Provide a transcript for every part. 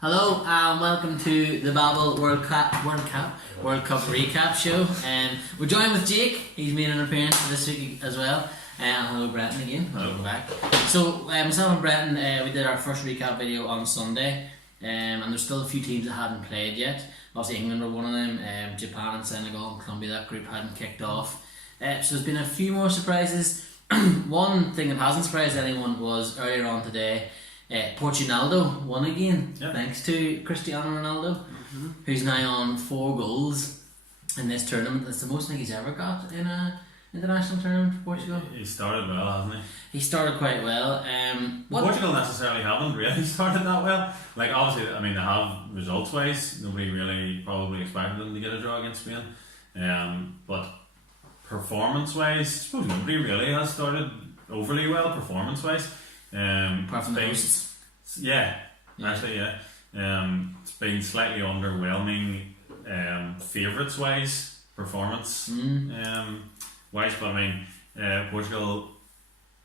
Hello and welcome to the Babble World Cup recap show. We're joined with Jake. He's made an appearance this week as well. And hello Brent again. Welcome back. So myself and Brent, we did our first recap video on Sunday, and there's still a few teams that haven't played yet. Obviously England were one of them. Japan and Senegal and Colombia, that group hadn't kicked off. So there's been a few more surprises. One thing that hasn't surprised anyone was earlier on today, Portunaldo won again, thanks to Cristiano Ronaldo, who's now on 4 goals in this tournament. That's the most I think he's ever got in a international tournament for Portugal. He started well, hasn't he? He started quite well. Portugal necessarily haven't really started that well. Like, obviously, I mean, they have results wise. Nobody really probably expected them to get a draw against Spain. But performance wise, I suppose nobody really has started overly well performance wise. Apart from the hosts. Actually, it's been slightly underwhelming favourites wise, performance wise, but I mean, Portugal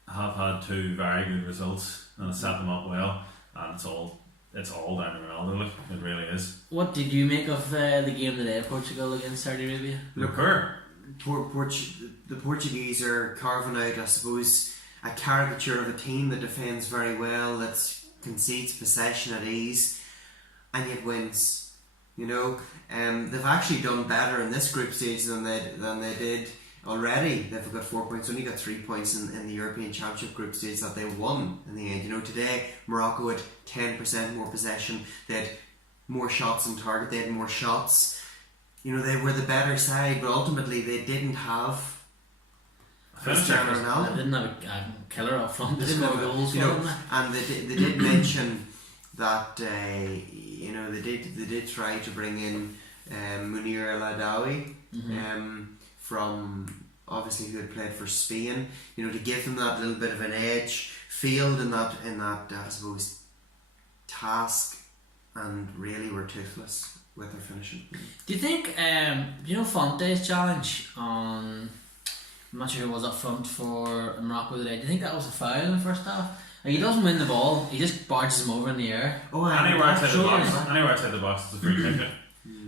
have had 2 very good results and it's set them up well, and it's all down to Ronaldo. Look, it really is. What did you make of the game today, Portugal against Saudi Arabia? Look, the Portuguese are carving out, I suppose, a caricature of a team that defends very well, that concedes possession at ease, and yet wins. You know, they've actually done better in this group stage than they did already. They've got 4 points, only got 3 points in the European Championship group stage that they won in the end. You know, today Morocco had 10% more possession, they had more shots on target, they had more shots. You know, they were the better side, but ultimately they didn't have Cristiano Ronaldo. They didn't have a killer up front. They didn't have goals, and they did mention that you know, they did try to bring in Munir El Adawi from, obviously, who had played for Spain. You know, to give them that little bit of an edge, field in that I suppose task, and really were toothless with their finishing. Do you think you know Fonte's challenge on, I'm not sure who was up front for Morocco today, do you think that was a foul in the first half? Like, he doesn't win the ball, he just barges him over in the air. Anywhere outside the box is a free kick.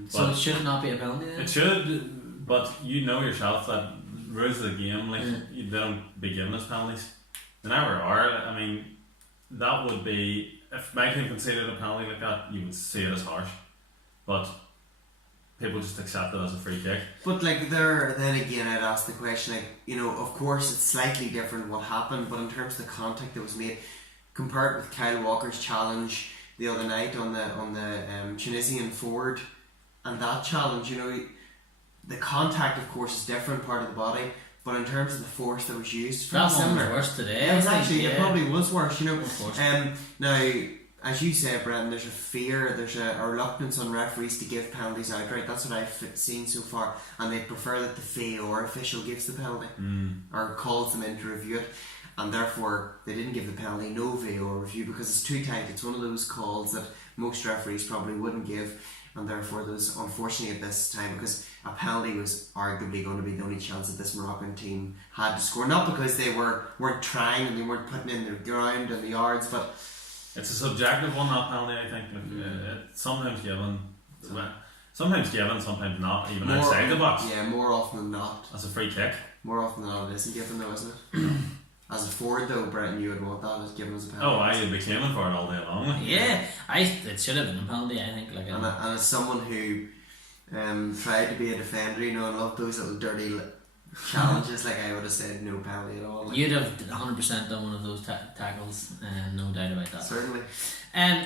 So it should not be a penalty then? It should, but you know yourself that rules of the game, like, they don't be giving us penalties. They never are. I mean, that would be, if my team conceded a penalty like that, you would see it as harsh. But people just accept it as a free kick. But like then again, I'd ask the question, like, you know, of course it's slightly different what happened, but in terms of the contact that was made, compared with Kyle Walker's challenge the other night on the Tunisian forward, and that challenge, you know, the contact of course is different part of the body, but in terms of the force that was used, that one was worse today. It was actually, it probably was worse, you know. Now, as you say, Brent, there's a fear, there's a reluctance on referees to give penalties outright. That's what I've seen so far, and they prefer that the VAR official gives the penalty or calls them in to review it, and therefore they didn't give the penalty, no VAR review, because it's too tight. It's one of those calls that most referees probably wouldn't give, and therefore there's, unfortunately at this time, because a penalty was arguably going to be the only chance that this Moroccan team had to score, not because they weren't trying and they weren't putting in the ground and the yards, but it's a subjective one, that penalty, I think. Sometimes given, sometimes not, even outside the box. Yeah, more often than not. As a free kick. More often than not it isn't given though, isn't it? As a forward though, Brent, you would want that as given as a penalty. Oh, I'd be claiming for it all day long. Yeah, it should have been a penalty, I think. Like, and as someone who tried to be a defender, you know, and loved those little dirty challenges, like, I would have said no penalty at all. Like, you'd have 100% done one of those tackles, no doubt about that. Certainly.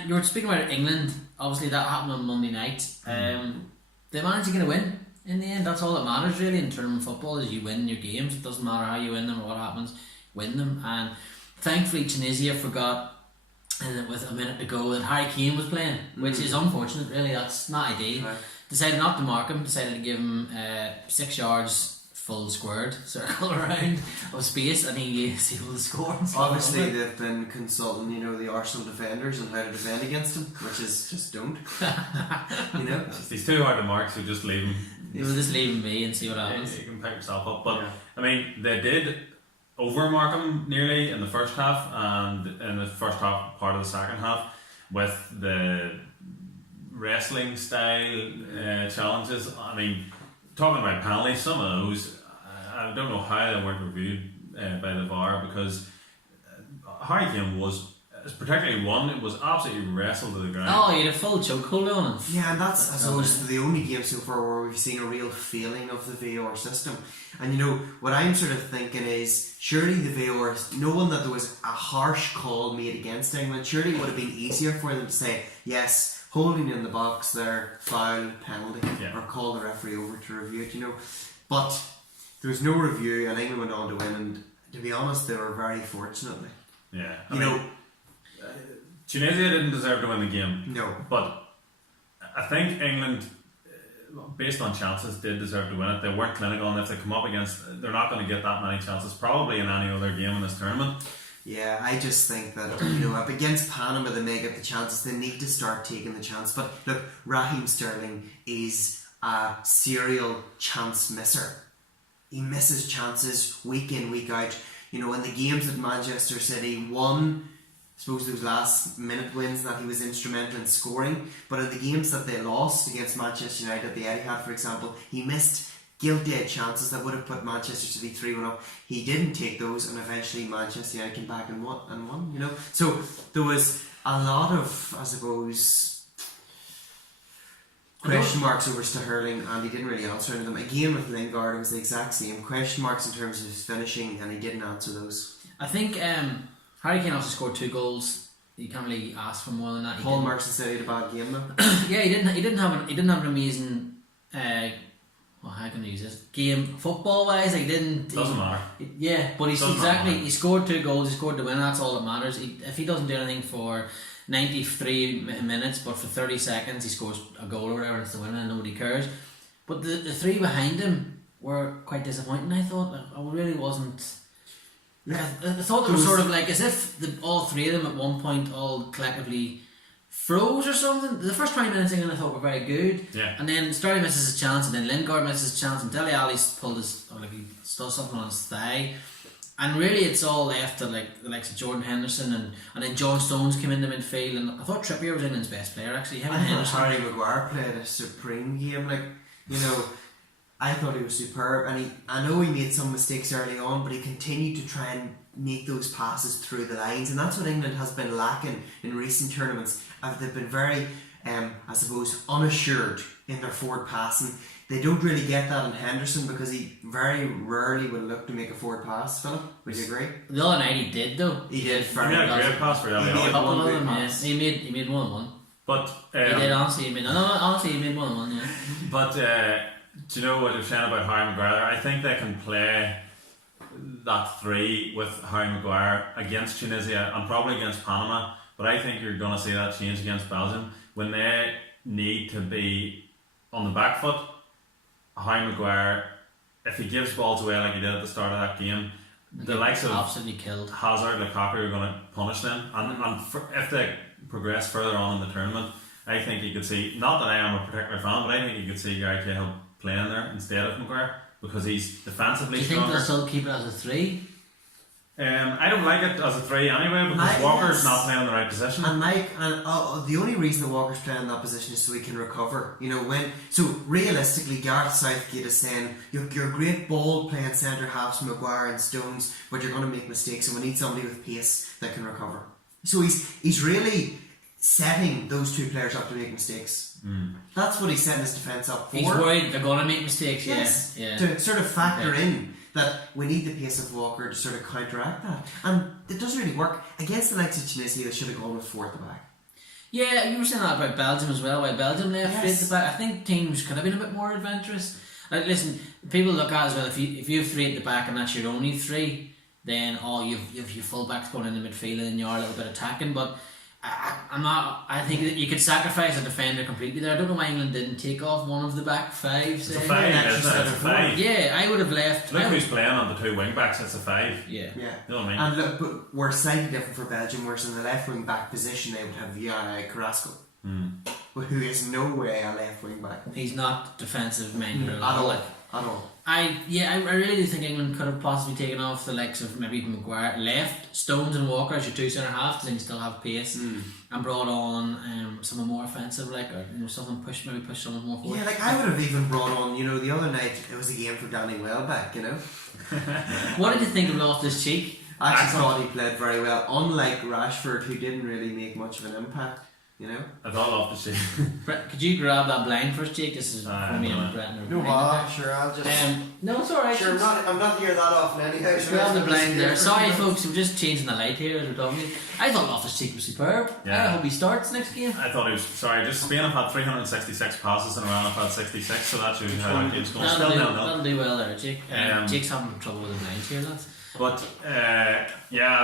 You were speaking about England. Obviously that happened on Monday night. They managed to get a win in the end. That's all that matters really in tournament football, is you win your games. It doesn't matter how you win them or what happens, win them. And thankfully Tunisia forgot with a minute to go that Harry Kane was playing, which is unfortunate really. That's not ideal. Right. Decided not to mark him, decided to give him 6 yards full squared circle around of space, and he was able to score. Obviously they've been consulting, you know, the Arsenal defenders on how to defend against him, which is just don't. You know, he's too hard to mark, so just leave him. You will just leave him be and see what happens. You can pick yourself up, but I mean, they did overmark him nearly in the first half and in the first half part of the second half. with the wrestling style challenges. I mean, talking about penalties, some of those, I don't know how they weren't reviewed by the VAR, because Harry Kane was, particularly one, it was absolutely wrestled to the ground. Oh, he had a full chokehold on him. Yeah, and that's, I suppose, the only game so far where we've seen a real feeling of the VAR system. And you know, what I'm sort of thinking is, surely the VAR, knowing that there was a harsh call made against England, surely it would have been easier for them to say, yes, holding in the box there, foul, penalty, or call the referee over to review it, you know. But there was no review, and England went on to win, and to be honest, they were very fortunately. Yeah, I mean, Tunisia didn't deserve to win the game. No. But I think England, based on chances, did deserve to win it. They weren't clinical, and if they come up against, they're not going to get that many chances probably in any other game in this tournament. Yeah, I just think that, you know, up against Panama they may get the chances. They need to start taking the chance. But look, Raheem Sterling is a serial chance misser. He misses chances week in, week out. You know, in the games that Manchester City won, I suppose those last minute wins that he was instrumental in scoring, but in the games that they lost against Manchester United, the Etihad for example, he missed gilt-edged chances that would have put Manchester City 3-1 up. He didn't take those, and eventually Manchester United came back and won, you know. So there was a lot of, I suppose, question marks over Sterling, and he didn't really answer any of them. Again with Lingard, it was the exact same. Question marks in terms of his finishing, and he didn't answer those. I think Harry Kane also scored 2 goals. You can't really ask for more than that. Paul Merson said he had a bad game though. Yeah, he didn't have an amazing. Well, how can I use this game football wise? Like, Doesn't matter. Yeah, but he scored 2 goals. He scored the win. That's all that matters. If he doesn't do anything for 93 minutes, but for 30 seconds he scores a goal or whatever, and it's the winner, and nobody cares. But the 3 behind him were quite disappointing. I thought I really wasn't. Yeah. I thought it was sort of like as if all 3 of them at one point all collectively froze or something. The first 20 minutes England I thought were very good, and then Sterling misses his chance, and then Lingard misses his chance, and Dele Alli's pulled he does something on his thigh, and really it's all left to like the likes of Jordan Henderson, and then John Stones came into midfield, and I thought Trippier was England's best player actually. Him and Henderson. Harry Maguire played a supreme game, like, you know. I thought he was superb, and I know he made some mistakes early on, but he continued to try and make those passes through the lines, and that's what England has been lacking in recent tournaments. They've been very, I suppose, unassured in their forward passing. They don't really get that in Henderson because he very rarely would look to make a forward pass. Philip, would you agree? The other night he did though. He did. He made a great pass for Dele Alli. One of them, yes. He made one. But he did honestly. He made one. Yeah. But do you know what you're saying about Harry Maguire? I think they can play that 3 with Harry Maguire against Tunisia and probably against Panama, but I think you're going to see that change against Belgium when they need to be on the back foot. Harry Maguire, if he gives balls away like he did at the start of that game, the likes of absolutely killed Hazard, Lukaku are going to punish them, and if they progress further on in the tournament, I think you could see, not that I am a particular fan, but I think you could see Gary Cahill playing there instead of Maguire because he's defensively stronger. Do you think they'll still keep it as a 3? I don't like it as a 3 anyway because Walker's not playing in the right position. And the only reason that Walker's playing in that position is so he can recover. You know, so realistically, Gareth Southgate is saying you're great ball playing centre halves, Maguire and Stones, but you're going to make mistakes, and we need somebody with pace that can recover. So he's really setting those 2 players up to make mistakes. That's what he's setting his defence up for. He's worried they're going to make mistakes. Yes, yeah. To sort of factor in that we need the pace of Walker to sort of counteract that, and it doesn't really work against the likes of Tunisia. They should have gone with 4 at the back. Yeah, you were saying that about Belgium as well. Why Belgium left 3 at the back? I think teams could have been a bit more adventurous. Like, listen, people look at it as well. If you have 3 at the back and that's your only 3, then you've your full-backs going in the midfield and you're a little bit attacking, but I think that you could sacrifice a defender completely there. I don't know why England didn't take off one of the back 5s. It's a 5, isn't it? It's a 5. Yeah, I would have left. Look who's playing on the 2 wing backs. It's a 5. Yeah. You know what I mean? And look, but we're slightly different for Belgium. Whereas in the left wing back position, they would have Carrasco. who is no way a left wing back. He's not defensive minded at At all. all. At all. I really do think England could have possibly taken off the likes of maybe even Maguire left, Stones and Walker as your two centre halves, because then you still have pace, and brought on someone more offensive, like, or something push someone more forward. Yeah, like I would have even brought on, the other night it was a game for Danny Welbeck, What did you think of Loftus-Cheek? I actually thought he played very well, unlike Rashford, who didn't really make much of an impact. I thought off the sheet. Brent, could you grab that blind first, Jake? This is for me and Brent. No bother, sure, I'll just... no, it's alright. Sure, I'm not here that often anyhow. Just grab the blind there. Sorry folks, we're just changing the light here as we're talking. I thought Loftus-Cheek was superb. Yeah. I hope he starts next game. I thought he was, just Spain have had 366 passes and Iran have had 66, so that shows you how that game's going. Still nil-nil. That'll do well there, Jake. Jake's having trouble with the blinds here, lads. But I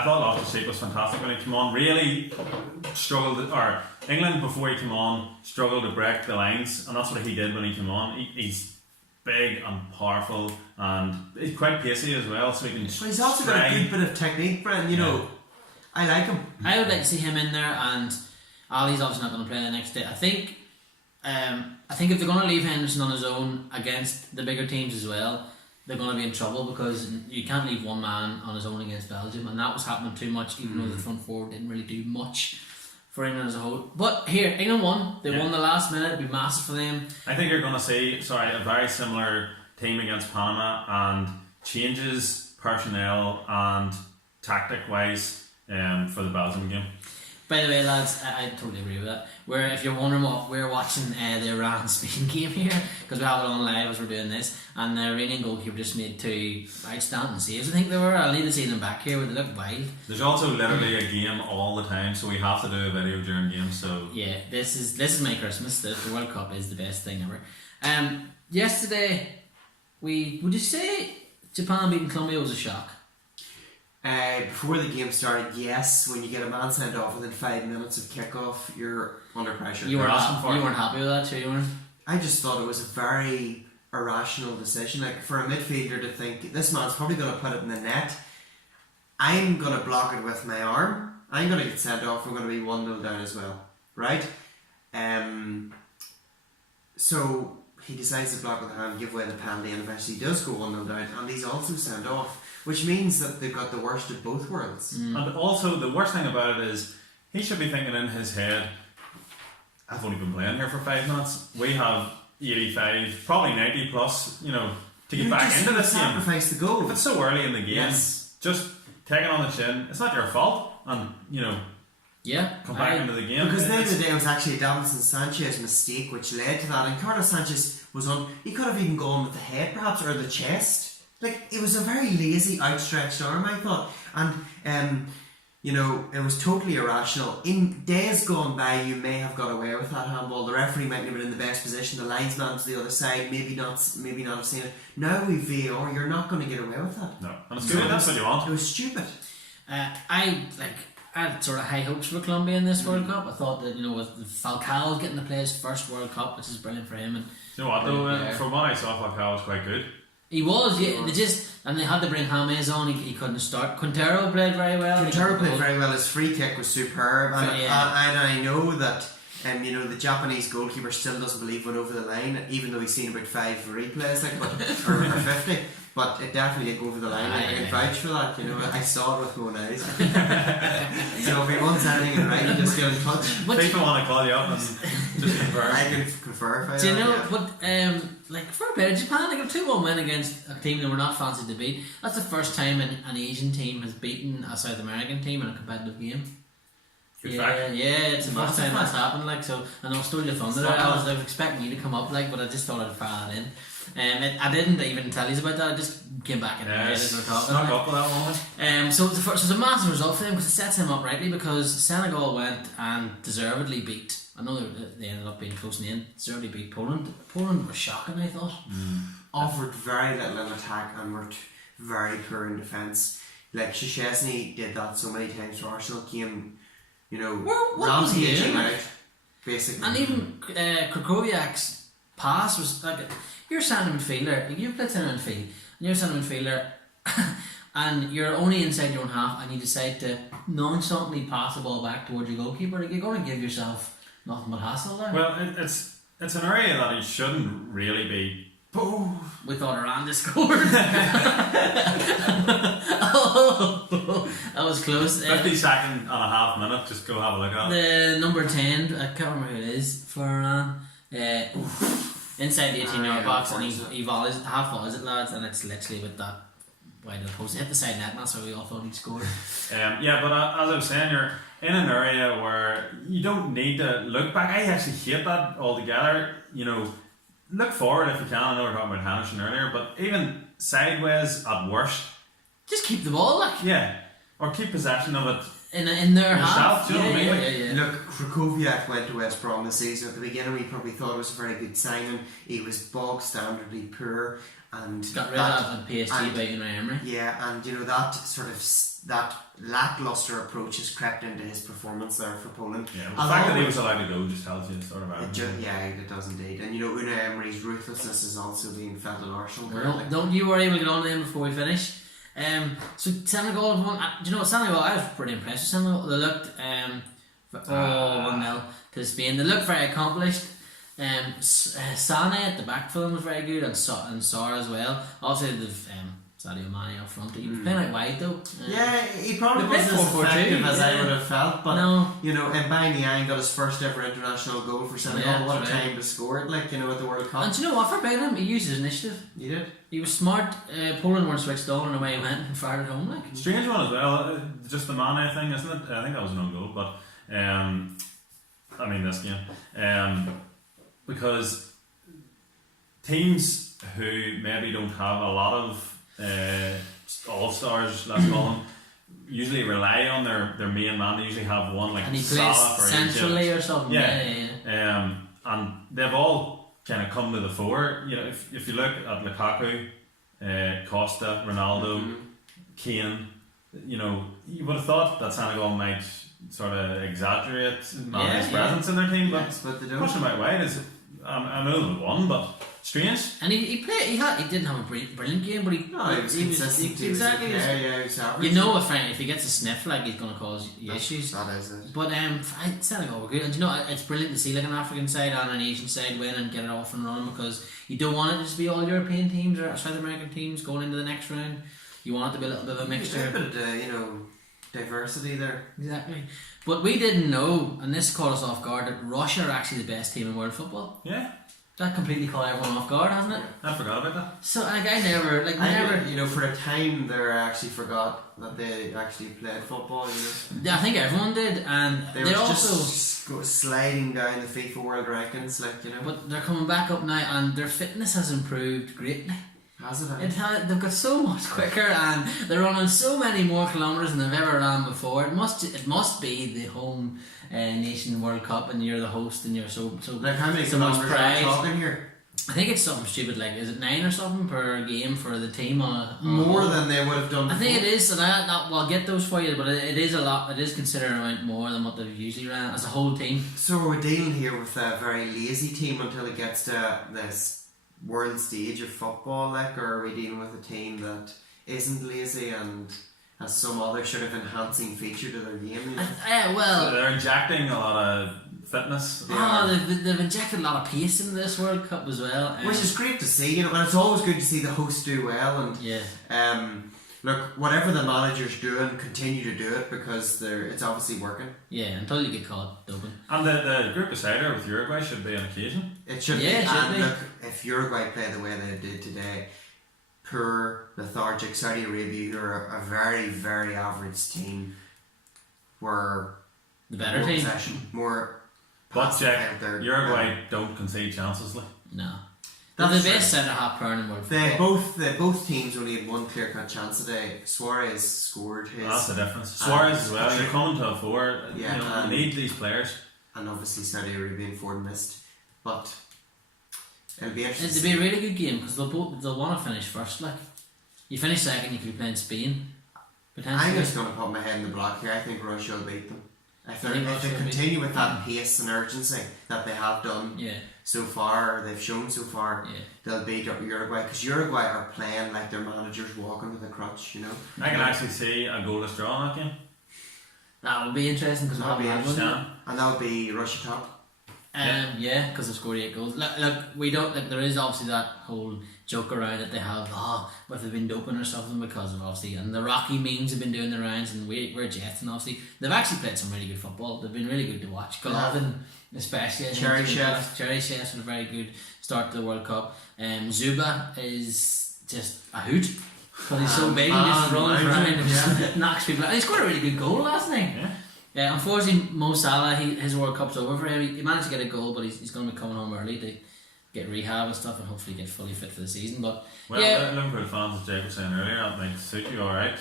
thought Loftus-Cheek was fantastic when he came on. Really struggled, or England before he came on struggled to break the lines, and that's what he did when he came on. He's big and powerful, and he's quite pacey as well. So he can. But he's also got a good bit of technique, Brent. I like him. I would like to see him in there, and Ali's obviously not going to play the next day. I think if they're going to leave Henderson on his own against the bigger teams as well, they're going to be in trouble, because you can't leave one man on his own against Belgium, and that was happening too much, even though the front forward didn't really do much for England as a whole. But here, England won. They won the last minute. It'd be massive for them. I think you're going to see a very similar team against Panama, and changes personnel and tactic wise for the Belgium game. By the way, lads, I totally agree with that. If you're wondering what we're watching, the Iran-Spain game here, because we have it on live as we're doing this, and the Iranian goalkeeper just made two outstanding saves. I think they were. I'll need to see them back here, where they look wild. There's also literally a game all the time, so we have to do a video during games. So yeah, this is my Christmas. The World Cup is the best thing ever. Yesterday, would you say Japan beating Colombia was a shock? Before the game started, yes. When you get a man sent off within 5 minutes of kickoff, you're under pressure. You weren't happy with that, too, you weren't? I just thought it was a very irrational decision. Like, for a midfielder to think, this man's probably going to put it in the net, I'm going to block it with my arm, I'm going to get sent off, we're going to be 1-0 down as well. Right? So he decides to block with the hand, give away the penalty, and eventually does go 1-0 down, and he's also sent off. Which means that they've got the worst of both worlds. And also, the worst thing about it is, he should be thinking in his head, I've only been playing here for 5 minutes. We have 85, probably 90 plus, to get back into this game. Sacrifice the goal. If it's so early in the game, just take it on the chin. It's not your fault. And, come back into the game. Because at the end of the day, it was actually a Davinson Sanchez mistake which led to that. And Carlos Sanchez was he could have even gone with the head perhaps, or the chest. Like, it was a very lazy, outstretched arm, I thought. And, it was totally irrational. In days gone by, you may have got away with that handball. The referee might not have been in the best position. The linesman to the other side, maybe not have seen it. Now with VAR, you're not going to get away with that. No. And it's good, that's what you want. It was stupid. I had sort of high hopes for Colombia in this World Cup. I thought that, with Falcao getting to play his first World Cup, which is brilliant for him. And you know what, though? From what I saw, Falcao was quite good. He was, yeah. They had to bring James on. He couldn't start. Quintero played very well. His free kick was superb, and I know that the Japanese goalkeeper still doesn't believe it went over the line, even though he's seen about 5 replays, or 50. But it definitely did go over the line. I can vouch for that. I saw it with my own eyes. So if he wants anything right, you just get in touch. People want to call you up and just confirm. I can confirm. Do you know? But for a player, Japan, a 2-1 win against a team that were not fancied to beat. That's the first time an Asian team has beaten a South American team in a competitive game. It's the first time that's happened. So I know I stole your thunder. I was expecting you to come up, but I just thought I'd fire that in. I didn't even tell you about that. I just came back in the head as we were talking. Snuck up with that one. So it's a massive result for him, because it sets him up rightly, because Senegal went and deservedly beat. I know they ended up being close in the end. Deservedly beat Poland. Poland were shocking, I thought. Offered very little in attack and were very poor in defence. Like Szczesny did that so many times for Arsenal. Came, what was he doing? Out, basically. And even Krakowiak's pass was like, you're a centre midfielder, you've played centre midfield, and you're a centre midfielder, and you're only inside your own half, and you decide to nonchalantly pass the ball back towards your goalkeeper. Like, you're going to give yourself nothing but hassle there. Well, it's an area that he shouldn't really be. Oh, We thought Iran just scored. Oh, that was close. 50-second and a half minute. Just go have a look at it. The number 10, I can't remember who it is for Iran. Inside the 18-yard box, and he volleys, half volleys it, lads, and it's literally with that wide of the post. It hit the side net, and that's how we all thought he'd scored. Yeah, but as I was saying, you're in an area where you don't need to look back. I actually hate that altogether. You know, look forward if you can. I know we were talking about Henderson earlier, but even sideways at worst. Just keep the ball, like. Yeah, or keep possession of it. In their half. Do you know what I mean? Yeah. Look, Krakowiak went to West Brom this season. At the beginning, we probably thought it was a very good signing. He was bog standardly poor and Got rid of PSG by Unai Emery. Yeah, and you know that sort of that lackluster approach has crept into his performance there for Poland. Yeah, the fact that he was allowed to go just tells you sort of yeah, it does indeed. And you know, Unai Emery's ruthlessness is also being felt at Arsenal. Well, don't you worry, we'll get on to them before we finish. So Senegal have won. Do you know what, Senegal? I was pretty impressed with Senegal. They looked 1-0 to Spain. They looked very accomplished. Sane at the back for them was very good, and Sarr as well. Obviously they've Sadio Mane up front. He was playing out wide though. Yeah, he probably they wasn't played as 4-4-2, effective as I yeah. would have felt, but No. you know, Mbaye Niang got his first ever international goal for Senegal. Yeah, What a that's right. time to score it, like, you know, at the World Cup. And do you know what, for Bellingham, he used his initiative. You did? He was smart. Poland weren't switched on, and away he went and fired it home like. strange one as well. Just the Mane thing, isn't it? I think that was an own goal, but I mean this game, because teams who maybe don't have a lot of all-stars, let's call them, usually rely on their main man. They usually have one like And he Salah plays for centrally Egypt. or something. Yeah. And they've all kind of come to the fore. You know, if you look at Lukaku, Costa, Ronaldo, Kane, you know, you would have thought that Senegal might sort of exaggerate Mane's presence in their team, but Yes, but they don't. pushing him out wide is, I know they won, but strange. And he didn't have a brilliant game, but he No, he was consistent. He was exactly. okay, yeah, he was average. You know, if he gets a sniff, like, he's going to cause you issues. That is it. But Senegal were good, and you know, it's brilliant to see like an African side and an Asian side win and get it off and running, because you don't want it to just be all European teams or South American teams going into the next round. You want it to be a little bit of a There's mixture. a bit of, you know, diversity there. Exactly. But we didn't know, and this caught us off guard, that Russia are actually the best team in world football. Yeah, That completely caught everyone off guard, hasn't it? I forgot about that. So like I never. You know, for a time there, I actually forgot that they actually played football. You know, I think everyone did, and they they were also. just sliding down the FIFA World Rankings, like, you know. But they're coming back up now, and their fitness has improved greatly. Has it? They've got so much quicker, and they're running so many more kilometres than they've ever run before. It must be the home nation World Cup, and you're the host, and you're so Like, how many so much kilometres are pride. we talking here? I think it's something stupid like, is it 9 or something per game for the team on More than they would have done I before. think it is, and I'll get those for you, but it is a lot. It is considered a amount more than what they've usually ran as a whole team. So we're dealing here with a very lazy team until it gets to this world stage of football, like, or are we dealing with a team that isn't lazy and has some other sort of enhancing feature to their game? You know? Well, So they're injecting a lot of fitness. they've injected a lot of pace into this World Cup as well, Which is great to see, you know, and it's always good to see the hosts do well. And yeah. look, whatever the manager's doing, continue to do it, because it's obviously working. Yeah, until you get caught doping. And the group beside her with Uruguay should be an occasion. It should Yeah, be. it should And be. look, if Uruguay play the way they did today, poor, lethargic Saudi Arabia, who are a very, very average team, were The better more team. possession, more But passive check, out there. Uruguay don't concede chances. Like. No. They're the That's best true. centre half pair in world They football. both teams only had one clear cut chance today. Suarez scored his, That's the difference. Suarez as well. You're coming to a four. Yeah, you know, you need these players. and obviously Saudi Arabian Ford missed. But it'll be interesting. It'll be a really good game because they'll want to finish first. Like, you finish second, you could be playing Spain. Potentially. I'm just going to put my head in the block here. I think Russia will beat them. If I think they Russia will continue with that pace and urgency that they have done Yeah, so far, they've shown so far, yeah. they'll beat Uruguay, because Uruguay are playing like their manager's walking with a crutch, you know. I can actually see a goalless draw in that game. That will be interesting because we That'll haven't be had one. Yeah. And that would be Russia top. Yeah, because they've scored 8 goals. Look, we don't like. There is obviously that whole joke around that they have. But they've been doping or something because of obviously, and the Rocky memes have been doing the rounds, and we're Jets, and obviously they've actually played some really good football. They've been really good to watch. Golovin, especially. Cherry Chef's had a very good start to the World Cup. Zuba is just a hoot. But he's so big, he just runs around and just knocks people out. He scored a really good goal last night. Yeah, unfortunately, Mo Salah, his World Cup's over for him. He managed to get a goal, but he's going to be coming home early to get rehab and stuff, and hopefully get fully fit for the season. But Liverpool fans, as Jake was saying earlier, that might suit you alright.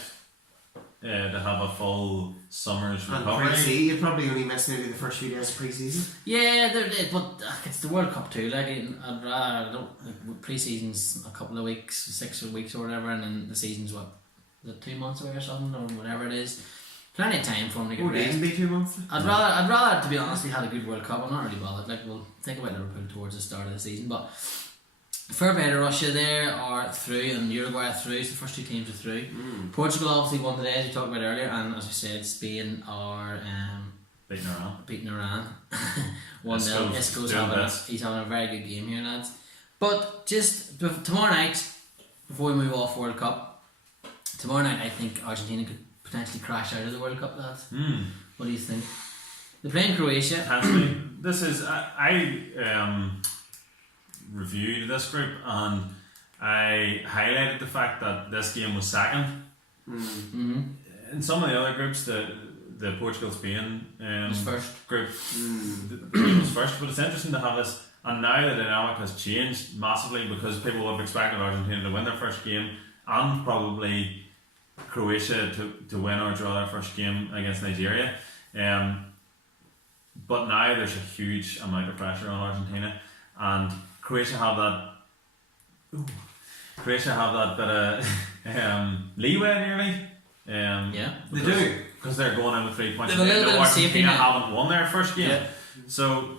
To have a full summer's recovery. You'd probably only miss maybe the first few days of pre-season. Yeah, but it's the World Cup too. Like, I'd rather pre-season's a couple of weeks, 6 weeks or whatever, and then the season's 2 months away or something, or whatever it is. Plenty of time for him to get rest. Would it be 2 months? I'd rather, to be honest, we had a good World Cup. I'm not really bothered. Like, we'll think about Liverpool towards the start of the season, but fair play to Russia. They are through, and Uruguay are through. So the first 2 teams are through. Portugal obviously won today, as we talked about earlier, and as we said, Spain are beating Iran 1-0. He's having a very good game here, lads. But just tomorrow night, before we move off World Cup, tomorrow night I think Argentina could potentially crash out of the World Cup, lads. What do you think? They're playing Croatia. This is I reviewed this group, and I highlighted the fact that this game was second. In some of the other groups, the Portugal-Spain was first. group was first, but it's interesting to have this, and now the dynamic has changed massively because people would have expected Argentina to win their first game and probably Croatia to win or draw their first game against Nigeria. But now there's a huge amount of pressure on Argentina, and Croatia have that bit of leeway nearly. They do, because they're going in with 3 points. They have a little bit of safety net. Haven't won their first game, so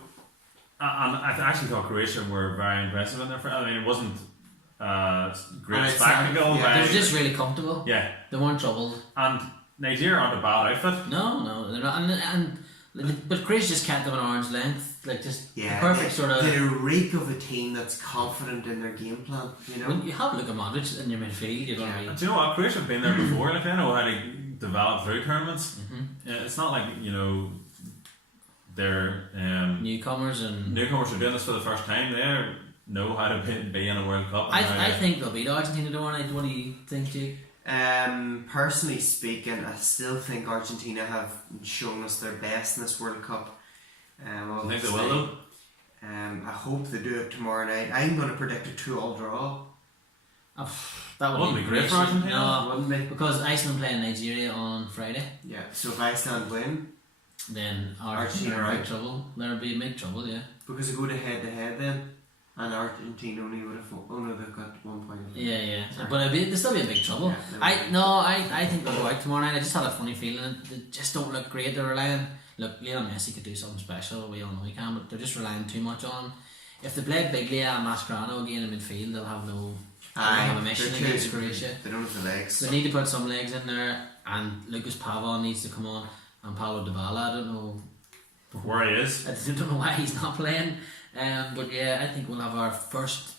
and I actually thought Croatia were very impressive in their first. I mean, it wasn't great spectacle. They were just really comfortable. Yeah, they weren't troubled. And Nigeria aren't a bad outfit. No, they're not. But Croatia just kept them at arm's length, like just the perfect sort of. They're a reek of a team that's confident in their game plan. You know, when you have Luka Modric in your midfield, you're going to be. Do you know what? Croatia have been there before. Like, they know how to develop through tournaments. It's not like they're newcomers are doing this for the first time. They know how to be in a World Cup. I think they'll beat Argentina tomorrow night. What do you think, Jake? Personally speaking, I still think Argentina have shown us their best in this World Cup. I think they will though. I hope they do it tomorrow night. I'm going to predict a 2-2 draw. That wouldn't be great for Argentina. No, wouldn't be, because Iceland play Nigeria on Friday. Yeah, so if Iceland win, then Argentina are in big trouble. They'll be in big trouble, yeah. Because they go to head then. And Argentina only would have they've got 1 point. Yeah. But they'll still be in big trouble. I think they'll go out tomorrow night. I just had a funny feeling. They just don't look great. They're relying. Look, Lionel Messi could do something special. We all know he can, but they're just relying too much on him. If they play Biglia and Mascherano again in midfield, they'll have a mission against Croatia. They don't have the legs. They need to put some legs in there, and Lucas Pavon needs to come on, and Paulo Dybala. I don't know where he is. I don't know why he's not playing. But yeah, I think we'll have our first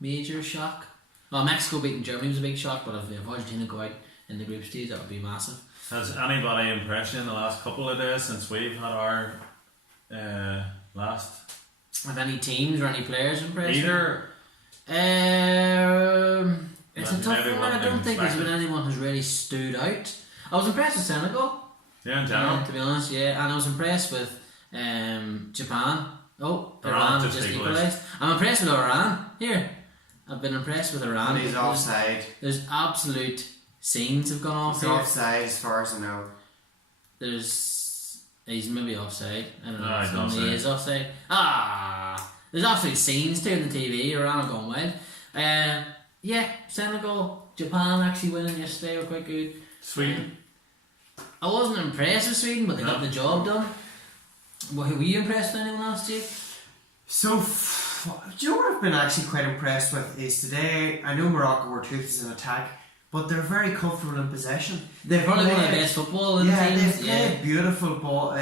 major shock. Well, Mexico beating Germany was a big shock, but if Argentina go out in the group stage, that would be massive. Has anybody impressed you in the last couple of days since we've had our last? Have any teams or any players impressed? Either. It's a tough one. I don't think there's been anyone who's really stood out. I was impressed with Senegal. Yeah, in general. To be honest, yeah, and I was impressed with Japan. Oh, Iran just equalised. I'm impressed with Iran here. I've been impressed with Iran. And he's offside. There's absolute scenes have gone off here. He's offside as far as I know. He's maybe offside. I don't know. He's offside. He is offside. There's absolute scenes too on the TV. Iran have gone wild. Yeah, Senegal, Japan actually winning yesterday were quite good. Sweden. I wasn't impressed with Sweden, but they got the job done. Were you impressed with anyone else, Jake? So, do you know what I've been actually quite impressed with is today, I know Morocco were toothless in attack, but they're very comfortable in possession. They're probably one of the best football in teams. They've played beautiful ball,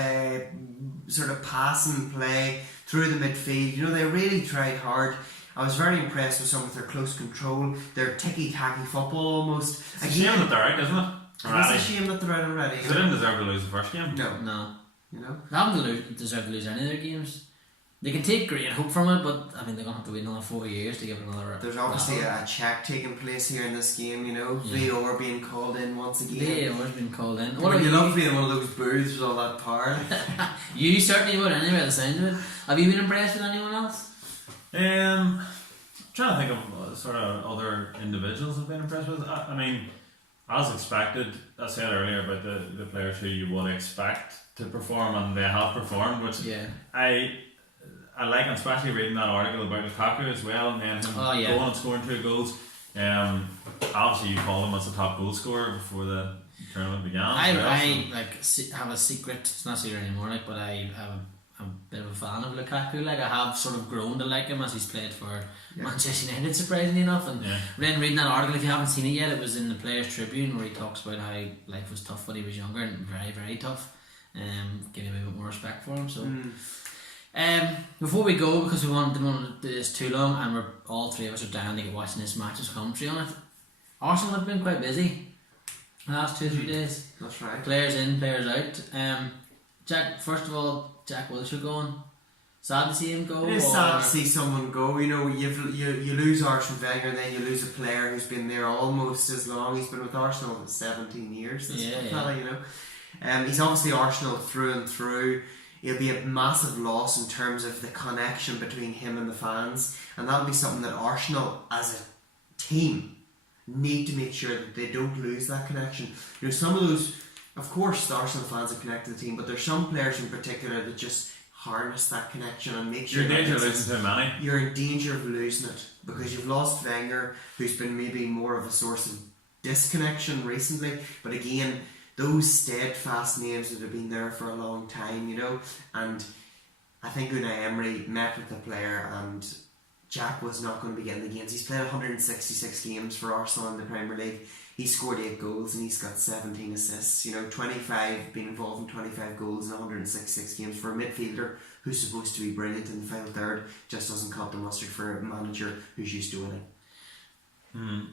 sort of passing play, through the midfield. You know, they really tried hard. I was very impressed with some of their close control, their ticky-tacky football almost. It's a shame that they're out, isn't it? It's a shame that they're out already. They didn't deserve to lose the first game. No. You know? They haven't deserved to lose any of their games. They can take great hope from it, but I mean they're going to have to wait another 4 years to give it another. There's obviously a check taking place here in this game, you know. VAR being called in once again. VAR's been called in. What you love being one of those booths with all that power. You certainly would anyway, the sound of it. Have you been impressed with anyone else? Trying to think of sort of other individuals I've been impressed with. I mean, as expected, I said earlier about the players who you would expect to perform, and they have performed, which I like, and especially reading that article about Lukaku as well, and then him going and scoring 2 goals. Obviously, you called him as the top goal scorer before the tournament began. I have a secret. It's not secret anymore. But I'm a bit of a fan of Lukaku. I have sort of grown to like him as he's played for Manchester United, surprisingly enough. And then reading that article, if you haven't seen it yet, it was in the Players Tribune where he talks about how life was tough when he was younger, and very, very tough. Giving a bit more respect for him. So. Before we go, because we didn't want to do this too long, and we're all three of us are down to get watching this match's commentary on it. Arsenal have been quite busy the last 2 or 3 days. That's right. Players in, players out. Jack, first of all, Jack Wilshere going. Sad to see him go. It is sad to see someone go. You know, you lose Arsene Wenger, and then you lose a player who's been there almost as long. He's been with Arsenal for 17 years. Fella, you know. He's obviously Arsenal through and through. It'll be a massive loss in terms of the connection between him and the fans, and that'll be something that Arsenal as a team need to make sure that they don't lose that connection. You know, some of those, of course, the Arsenal fans are connected to the team, but there's some players in particular that just harness that connection and make sure you're in danger of losing too many. You're in danger of losing it because you've lost Wenger, who's been maybe more of a source of disconnection recently, but again, those steadfast names that have been there for a long time, you know, and I think Unai Emery met with the player, and Jack was not going to be getting the games. He's played 166 games for Arsenal in the Premier League. He scored 8 goals and he's got 17 assists. You know, 25, being involved in 25 goals in 166 games for a midfielder who's supposed to be brilliant in the final third, just doesn't cut the mustard for a manager who's used to winning.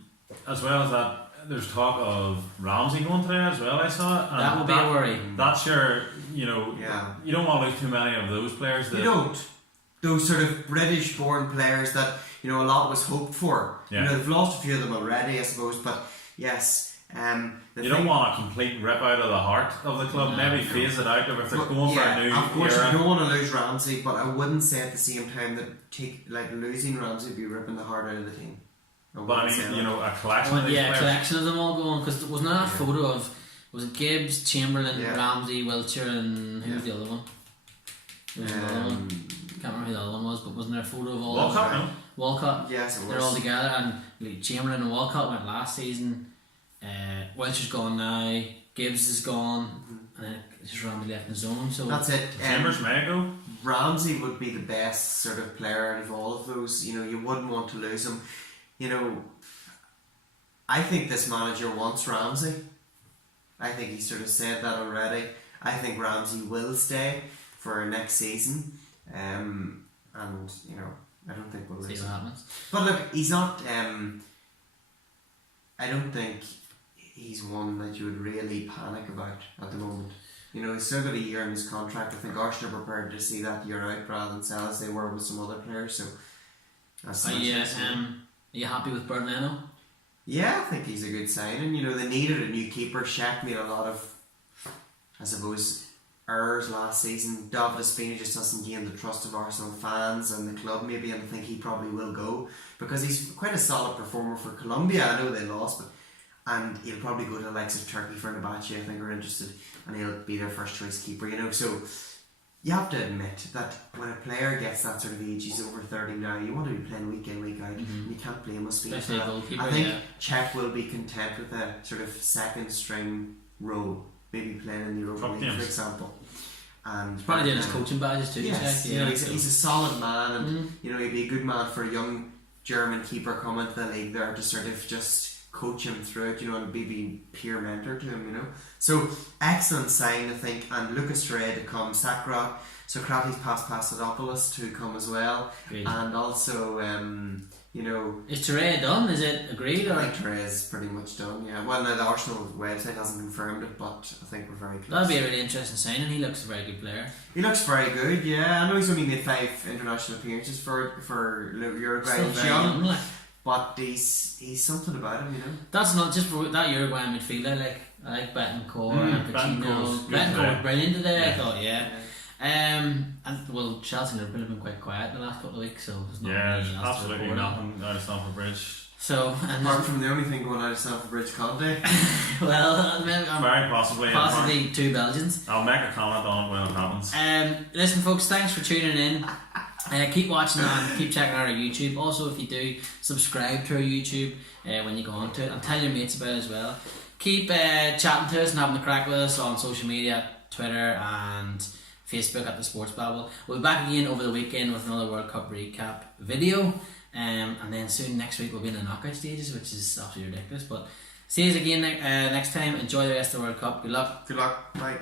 As well as that, there's talk of Ramsey going today as well. I saw it. That would be a worry. That's your, you know, you don't want to lose too many of those players. You don't. Those sort of British-born players that, you know, a lot was hoped for. You know, they've lost a few of them already, I suppose. But yes, you don't want a complete rip out of the heart of the club. Maybe phase it out if they're going for a new of course, era. you don't want to lose Ramsey, but I wouldn't say at the same time that losing Ramsey would be ripping the heart out of the team. But I mean, you know, a collection of these players. A collection of them all going, because wasn't there a photo of, was it Gibbs, Chamberlain, Ramsey, Wilshere, and who was the other one? There was another one. Can't remember who the other one was, but wasn't there a photo of all Walcott, of them? Walcott. Yes, it was. They're all together, and like, Chamberlain and Walcott went last season. Wilshere's gone now. Gibbs is gone, and then it's just Ramsey left in the zone. So that's it. Chambers may go. Ramsey would be the best sort of player out of all of those. You know, you wouldn't want to lose him. You know, I think this manager wants Ramsey. I think he sort of said that already. I think Ramsey will stay for next season. And, you know, I don't think we'll lose what him. happens. But look, he's not... I don't think he's one that you would really panic about at the moment. You know, he's still got a year in his contract. I think Arsenal are prepared to see that year out rather than sell as they were with some other players. So that's Are you happy with Bernardo? Yeah, I think he's a good signing. You know, they needed a new keeper. Shaq made a lot of, I suppose, errors last season. David Ospina just hasn't gained the trust of Arsenal fans and the club maybe, and I think he probably will go because he's quite a solid performer for Colombia. I know they lost, and he'll probably go to the likes of Turkey for Nabachi, I think, are interested, and he'll be their first choice keeper, you know. So you have to admit that when a player gets that sort of age, he's over 30 now, you want to be playing week in, week out, and you can't blame us for that. I think Czech will be content with a sort of second string role, maybe playing in the Europa League, for example. And he's probably doing his coaching badges too. Yes, you know, he's a solid man, and you know, he'd be a good man for a young German keeper coming to the league there to sort of just coach him through it, you know, and be peer mentor to him, you know. So excellent sign, I think. And Lucas Torre to come, Socrates Papadopoulos to come as well, Good. and also Is Terea done? Is it agreed I or? think Therese is pretty much done. Yeah. Well, now the Arsenal website hasn't confirmed it, but I think we're very close. That'd be a really interesting signing. He looks a very good player. He looks very good. Yeah, I know he's only made 5 international appearances for Uruguay, Still very young, like. but he's something about him, That's not just for that Uruguayan midfielder. I like Betancourt and Betancourt's Coutinho. good Betancourt player. was brilliant today. I Yeah. thought, yeah. And Chelsea and Liverpool have been quite quiet the last couple of weeks, so there's not Yeah, really else to absolutely report on. nothing out of Stamford Bridge. So, and Apart from the only thing going out of Stamford Bridge, Conte. well, maybe, Very possibly. possibly 2 Belgians. I'll make a comment on it when it happens. Listen, folks, thanks for tuning in. Keep watching and keep checking out our YouTube. Also, if you do, subscribe to our YouTube when you go on to it, and tell your mates about it as well. Keep chatting to us and having a crack with us on social media, Twitter and Facebook at the Sports Babble. We'll be back again over the weekend with another World Cup recap video, and then soon next week we'll be in the knockout stages, which is absolutely ridiculous. But see you again next time. Enjoy the rest of the World Cup. Good luck. Good luck. Bye.